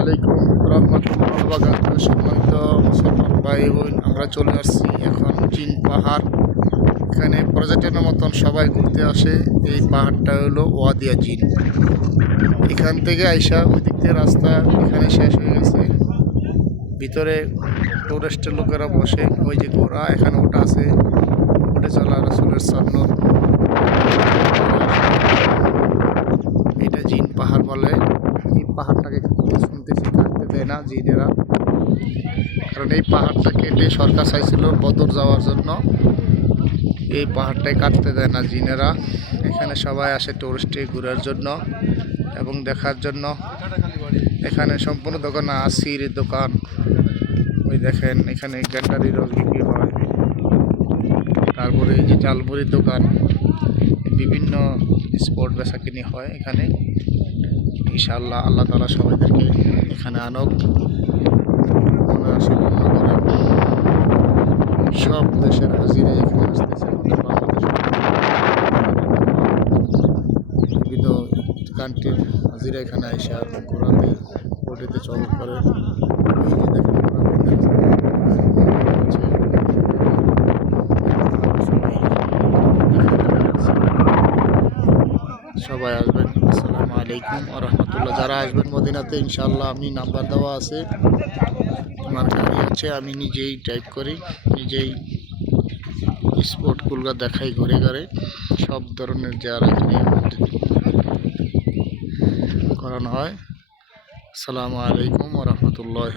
আলাইকুম রহমতুল্লাহ বারাকাতুহু। সম্মানিত মুসলমান ভাই বোন, আমরা চলে আসছি এখন জিন পাহাড়। এখানে পর্যটনের মতন সবাই ঘুরতে আসে। এই পাহাড়টা হলো ওয়াদিয়া জিন। এখান থেকে আইসা ওই দিক থেকে রাস্তা এখানে শেষ হয়ে গেছে। ভিতরে টুরিস্টের লোকেরা বসে, ওই যে ঘোড়া এখানে ওটা আছে, উঠে চলা রাসূলের সুন্নাত। এটা জিন পাহাড় বলে। এই পাহাড়টাকে শুনতেছি কাটতে দেয় না জিনেরা, কারণ এই পাহাড়টা কেটে সরকার চাইছিল বদর যাওয়ার জন্য। এই পাহাড়টাই কাটতে দেয় না জিনেরা। এখানে সবাই আসে টুরিস্টে ঘোরার জন্য এবং দেখার জন্য। এখানে সম্পূর্ণ দোকান, আসির দোকান, ওই দেখেন এখানে গ্যান্ডারিরও বিক্রি হয়। তারপরে এই যে জালমুড়ির দোকান, বিভিন্ন স্পোর্ট বেচা কিনি হয় এখানে। ইনশাআল্লাহ আল্লাহ তাআলা সবাইদেরকে এখানে আনুক, মনের আশা পূর্ণ করেন। সব দেশের হাজিরা এখানে আসতেছে, আমাদের বাংলাদেশের বিভিন্ন কান্ট্রির হাজিরা এখানে এসে ঘোরাতে বোটেতে চল করে। এই যে দেখেন সবাই আসবেন। আসসালামু আলাইকুম ওয়া রাহমাতুল্লাহ। যারা আসবেন মদিনাতে, ইনশাআল্লাহ আমি নাম্বার দেওয়া আছে, আমার গাড়ি আছে, আমি নিজেই ড্রাইভ করি, নিজেই স্পটগুলো দেখাই ঘুরে ঘুরে। সব ধরনের যারা এখানে করানো হয়। আসসালামু আলাইকুম ওয়া রাহমাতুল্লাহ।